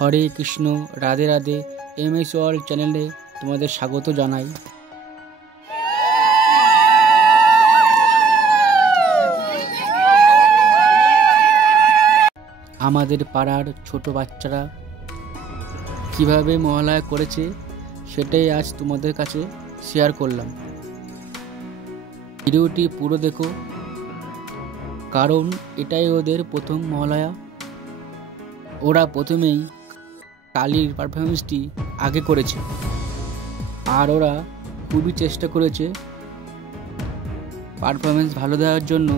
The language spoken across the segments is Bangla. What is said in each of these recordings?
হরে কৃষ্ণ, রাধে রাধে। MS ওয়ার্ল্ড চ্যানেলে তোমাদের স্বাগত জানাই। আমাদের পাড়ার ছোট বাচ্চারা কিভাবে মহালয়া করেছে সেটাই আজ তোমাদের কাছে শেয়ার করলাম। ভিডিওটি পুরো দেখো, কারণ এটাই ওদের প্রথম মহালয়া। ওরা প্রথমেই কালীর পারফরমেন্সটি আগে করেছে, আর ওরা খুবই চেষ্টা করেছে পারফরমেন্স ভালো দেওয়ার জন্য।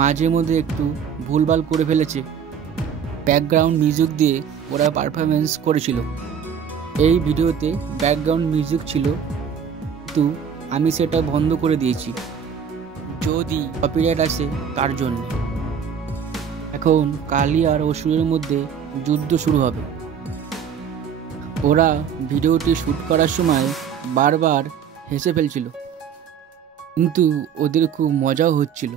মাঝে মধ্যে একটু ভুলভাল করে ফেলেছে, ব্যাকগ্রাউন্ড মিউজিক দিয়ে ওরা পারফরমেন্স করেছিল। এই ভিডিওতে ব্যাকগ্রাউন্ড মিউজিক ছিল, কিন্তু আমি সেটা বন্ধ করে দিয়েছি, যদি কপিরাইট আসে তার জন্য। এখন কালী আর অসুরের মধ্যে যুদ্ধ শুরু হবে। ওরা ভিডিওটি শ্যুট করার সময় বারবার হেসে ফেলছিল, কিন্তু ওদের খুব মজাও হচ্ছিল।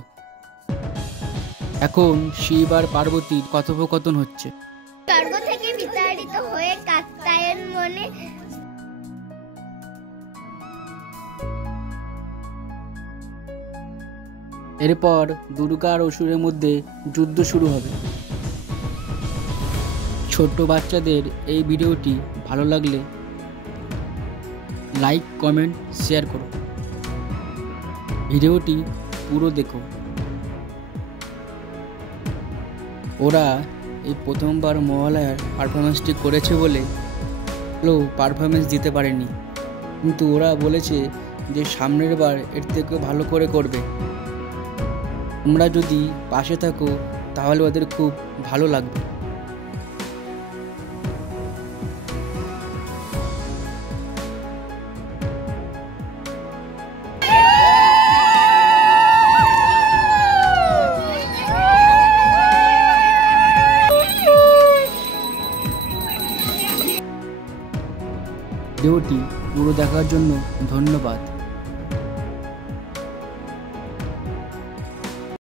এখন শিব আর পার্বতীর কথোপকথন হচ্ছে। স্বর্গ থেকে বিতাড়িত হয়ে কাত্যায়ন মনে এরপর দুর্গা আর অসুরের মধ্যে যুদ্ধ শুরু হবে। ছোট্ট বাচ্চাদের এই ভিডিওটি ভালো লাগলে লাইক, কমেন্ট, শেয়ার করো। ভিডিওটি পুরো দেখো। ওরা এই প্রথমবার মহালয়ার পারফরমেন্সটি করেছে বলে ভালো পারফরমেন্স দিতে পারেনি, কিন্তু ওরা বলেছে যে সামনের বার এর থেকে ভালো করে করবে। তোমরা যদি পাশে থাকো তাহলে ওদের খুব ভালো লাগবে। ভিডিওটি পুরো দেখার জন্য ধন্যবাদ।